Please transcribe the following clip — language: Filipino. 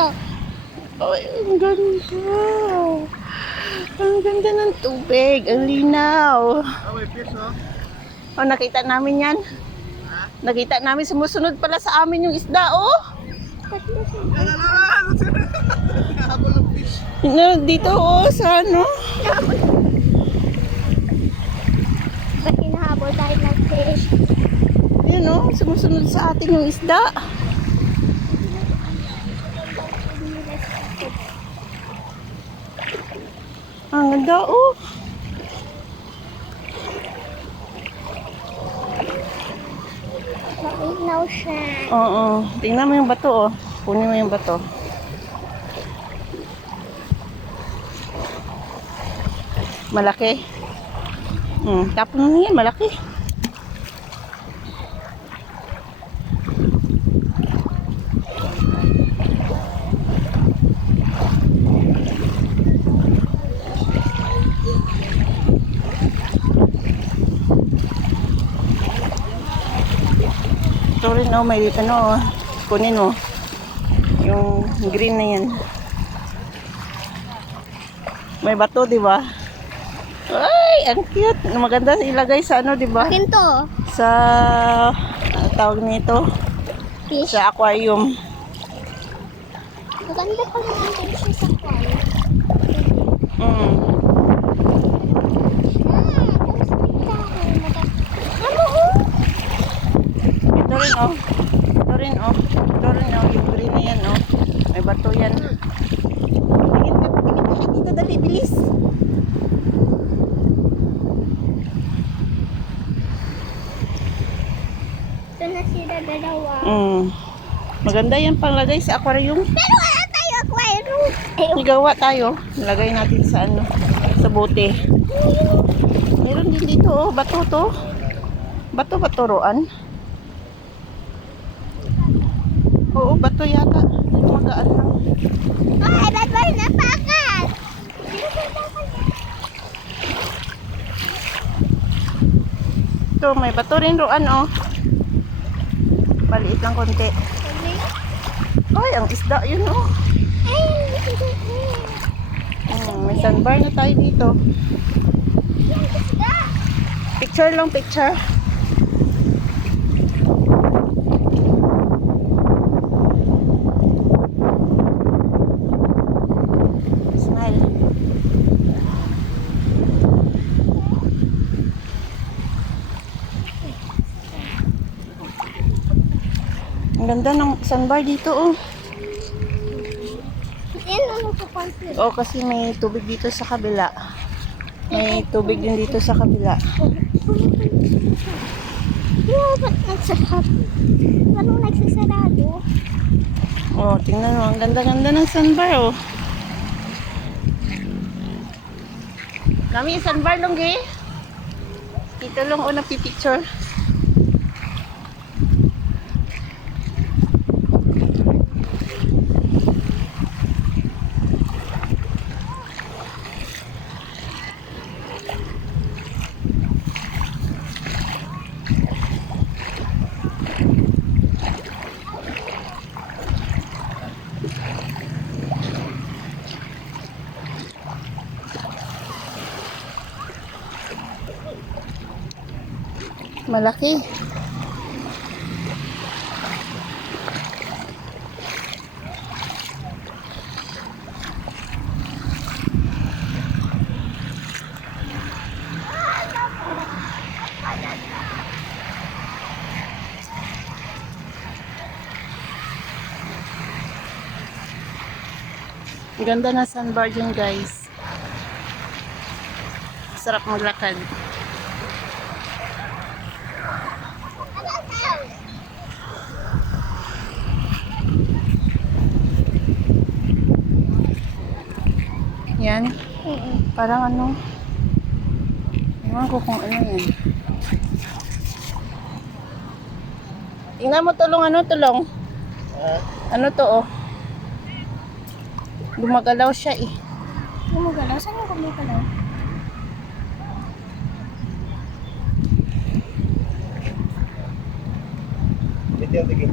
to. Ay, ang ganda. Ang ganda ng tubig. Ang linaw. Oh, may fish, no? Oh, nakita namin yan. Nakita namin sumusunod pala sa amin yung isda, oh. Ano, dito, oh, sa ano. Ba't hinahabol tayo ng fish? Yan, oh, sumusunod sa atin yung isda. Ganda, oh. Malinaw siya. Oo. Tingnan mo yung bato, oh. Kunin mo yung bato. Malaki. Hmm, tapon mo yan, malaki. Ito rin, oh, may ano, kunin mo. Yung green na yan. May bato, di ba? Ay, ang cute. Maganda ilagay sa ano, di ba? Akin to. Sa, ano tawag nito? Fish. Sa aquarium. Maganda pa naman sa kwan. Mm. Ah, tapos pagkain. Maganda. Ano oh? Ito rin, oh. Ito rin, oh. Ito rin, oh. Yung green na yan, oh. May bato yan. Tingin ka, tingin ka. Dito, dali, bilis. Ito na sila dalawa. Mm. Maganda yan panglagay sa aquarium. Pero wala tayo aquarium. Igawa tayo. Lagay natin sa ano, sa bote. Meron din dito, oh. Bato to. Bato ba turuan? Oo, bato yata. Magaan lang. Ay, ba't ba napakan? Ito, may bato rin roan, oh. Maliit lang konti. Ay, ang isda yun, oh. Hmm, may sandbar na tayo dito. Picture lang, picture. Ang ganda ng sandbar dito, oh. Yan ano po. Oo, kasi may tubig dito sa kabila. May tubig din dito sa kabila. Yo, ba't nagsasarado? Ano nagsasarado? Oh, tingnan mo. Ang ganda-ganda ng sandbar, oh. Kami yung sandbar, Longgi. Dito lang, oh, napipicture. Malaki. Ganda na sandbar dyan guys. Sarap maglakad. Yan. Parang ano. Ewan ko kung ano yan. Tingnan mo tulong ano tulong. Ano to oh. Gumagalaw siya eh. Gumagalaw? Saan yung gumagalaw? Ito yung tigil.